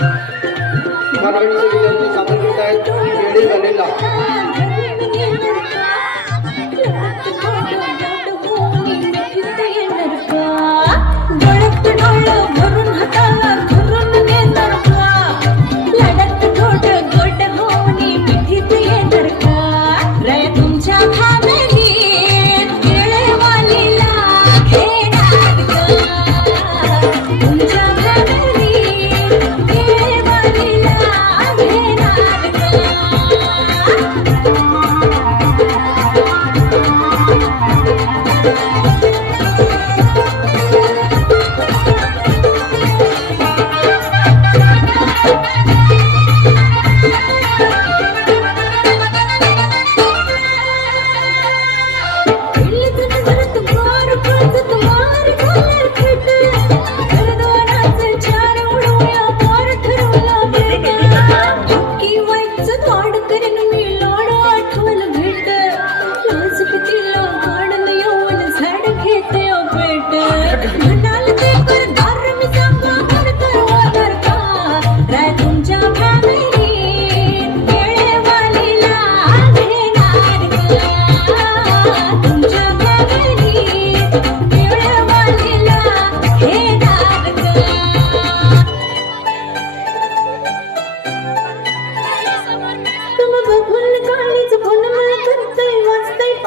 महाराष्ट्र विद्यार्थी सादर करत आहेत वेळे झालेला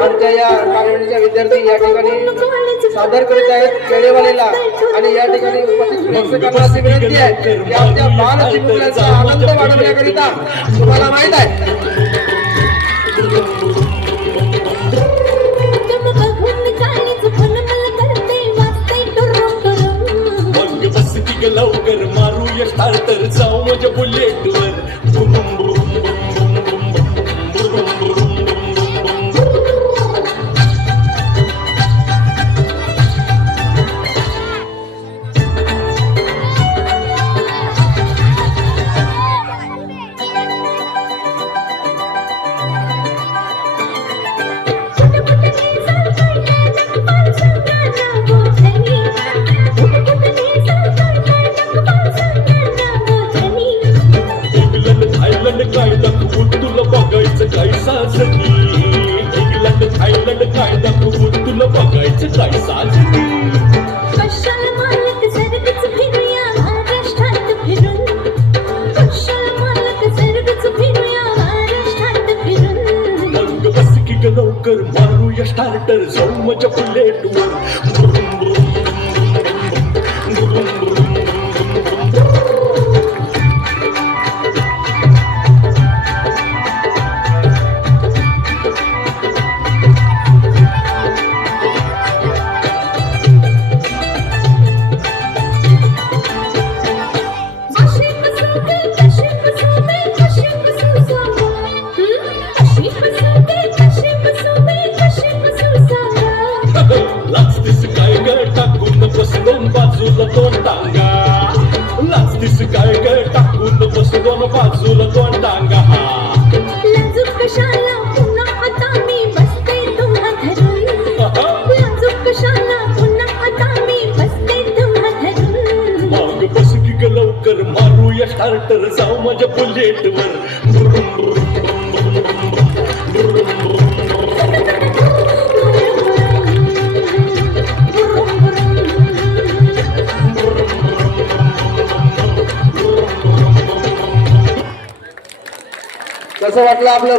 आमच्या या कॉलेजच्या विद्यार्थी या ठिकाणी सादर करीत आहेत खेळेवालीला आणि या ठिकाणी उपस्थित प्रेक्षकांना अशी विनंती आहे की आमच्या बालचिमुकल्यांचा आनंद वाढवण्याकरिता तुम्हाला माहित आहे लवकर मारूया स्टार्टर जाऊ माझ्या बुलेटवर काय दाखवून तुला बघायचं काय साजनी इंग्लंड थायलंड काय दाखवून तुला बघायचं काय साजनी कशाला मालक सर्वच फिरूया महाराष्ट्रात फिरून कशाला मालक सर्वच फिरूया महाराष्ट्रात फिरून मग बस की ग लवकर मारूया स्टार्टर जाऊ माझ्या बुलेटवर लाचतीस काय ग टाकून बसलोन बाजूला दोन टांगा लाचतीस काय ग टाकून बसलोन बाजूला दोन टांगा लाजूक कशाला पुन्हा आता मी बसते तुम्हा धरून लाजूक कशाला पुन्हा आता मी बसते तुम्हा धरून मग बस की ग लवकर मारूया स्टार्टर जाऊ माझ्या बुलेटवर कसं वाटलं आपलं